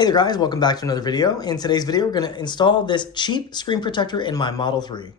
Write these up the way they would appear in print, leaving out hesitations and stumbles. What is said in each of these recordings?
Hey there guys, welcome back to another video. In today's video, we're going to install this cheap screen protector in my Model 3.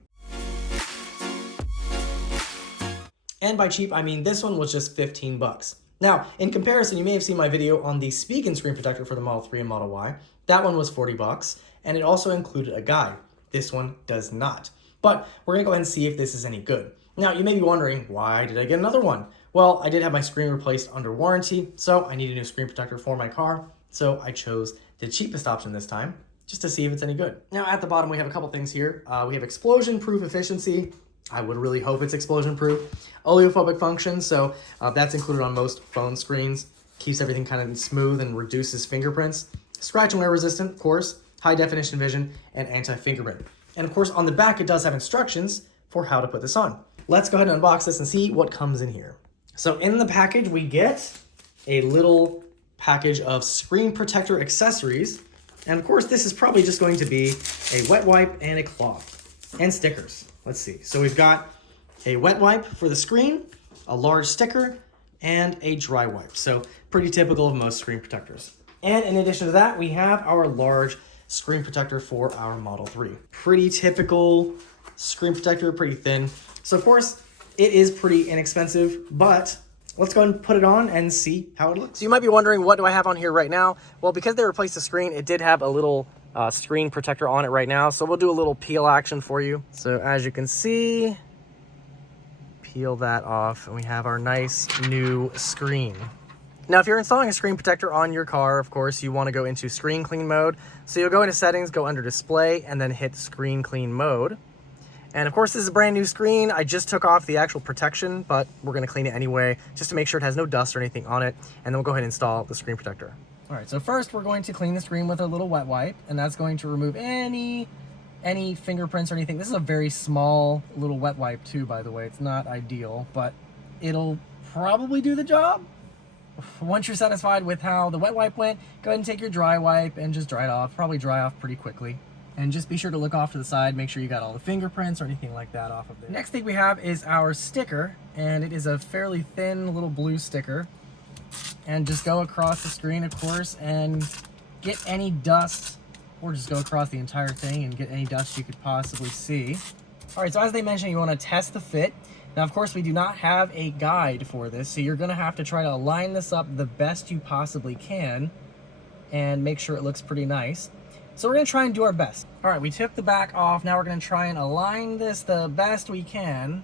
And by cheap, I mean this one was just 15 bucks. Now, in comparison, you may have seen my video on the speak-in screen protector for the Model 3 and Model Y. That one was 40 bucks, and it also included a guide. This one does not. But we're going to go ahead and see if this is any good. Now, you may be wondering, why did I get another one? Well, I did have my screen replaced under warranty, so I need a new screen protector for my car. So I chose the cheapest option this time, just to see if it's any good. Now at the bottom, we have a couple things here. We have explosion-proof efficiency. I would really hope it's explosion-proof. Oleophobic function, so that's included on most phone screens. Keeps everything kind of smooth and reduces fingerprints. Scratch and wear resistant, of course. High definition vision and anti-fingerprint. And of course, on the back, it does have instructions for how to put this on. Let's go ahead and unbox this and see what comes in here. So in the package, we get a little package of screen protector accessories. And of course, this is probably just going to be a wet wipe and a cloth and stickers. Let's see. So we've got a wet wipe for the screen, a large sticker, and a dry wipe. So pretty typical of most screen protectors. And in addition to that, we have our large screen protector for our Model 3. Pretty typical screen protector, pretty thin. So of course, it is pretty inexpensive, but let's go ahead and put it on and see how it looks. So you might be wondering, what do I have on here right now? Well, because they replaced the screen, it did have a little screen protector on it right now. So we'll do a little peel action for you. So as you can see, peel that off and we have our nice new screen. Now, if you're installing a screen protector on your car, of course, you want to go into screen clean mode. So you'll go into settings, go under display, and then hit screen clean mode. And of course, this is a brand new screen. I just took off the actual protection, but we're gonna clean it anyway, just to make sure it has no dust or anything on it. And then we'll go ahead and install the screen protector. All right, so first we're going to clean the screen with a little wet wipe, and that's going to remove any fingerprints or anything. This is a very small little wet wipe too, by the way. It's not ideal, but it'll probably do the job. Once you're satisfied with how the wet wipe went, go ahead and take your dry wipe and just dry it off. Probably dry off pretty quickly. And just be sure to look off to the side, make sure you got all the fingerprints or anything like that off of there. Next thing we have is our sticker, and it is a fairly thin little blue sticker. And just go across the screen, of course, and get any dust, or just go across the entire thing and get any dust you could possibly see. All right, so as they mentioned, you want to test the fit. Now, of course, we do not have a guide for this, so you're going to have to try to line this up the best you possibly can and make sure it looks pretty nice. So we're going to try and do our best. All right, we took the back off. Now we're going to try and align this the best we can.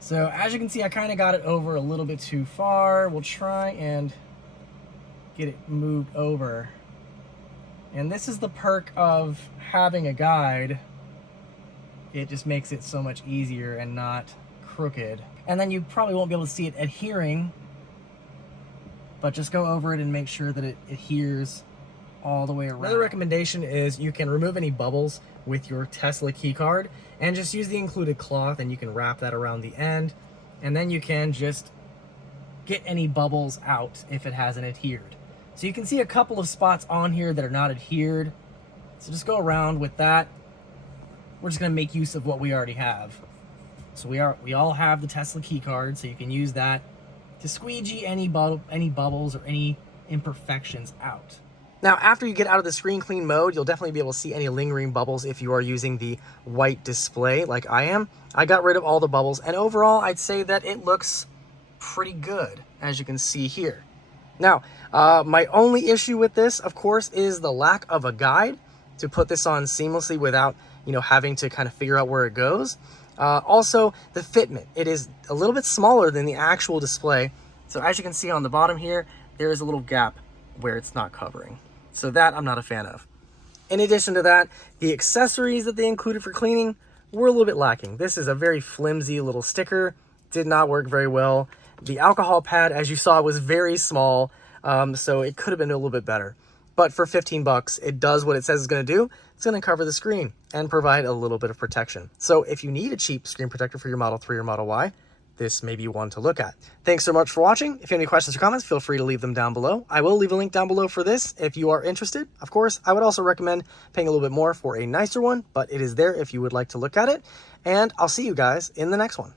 So as you can see, I kind of got it over a little bit too far. We'll try and get it moved over. And this is the perk of having a guide. It just makes it so much easier and not crooked. And then you probably won't be able to see it adhering, but just go over it and make sure that it adheres all the way around. Another recommendation is you can remove any bubbles with your Tesla keycard and just use the included cloth, and you can wrap that around the end, and then you can just get any bubbles out if it hasn't adhered. So you can see a couple of spots on here that are not adhered. So just go around with that. We're just gonna make use of what we already have. So we all have the Tesla keycard, so you can use that to squeegee any bubbles or any imperfections out. Now, after you get out of the screen clean mode, you'll definitely be able to see any lingering bubbles if you are using the white display like I am. I got rid of all the bubbles, and overall, I'd say that it looks pretty good, as you can see here. Now, my only issue with this, of course, is the lack of a guide to put this on seamlessly without, having to kind of figure out where it goes. Also, the fitment. It is a little bit smaller than the actual display. So as you can see on the bottom here, there is a little gap where it's not covering. So that I'm not a fan of. In addition to that, the accessories that they included for cleaning were a little bit lacking. This is a very flimsy little sticker. Did not work very well. The alcohol pad, as you saw, was very small. So it could have been a little bit better. But for 15 bucks, it does what it says it's going to do. It's going to cover the screen and provide a little bit of protection. So if you need a cheap screen protector for your Model 3 or Model Y, this may be one to look at. Thanks so much for watching. If you have any questions or comments, feel free to leave them down below. I will leave a link down below for this if you are interested. Of course, I would also recommend paying a little bit more for a nicer one, but it is there if you would like to look at it. And I'll see you guys in the next one.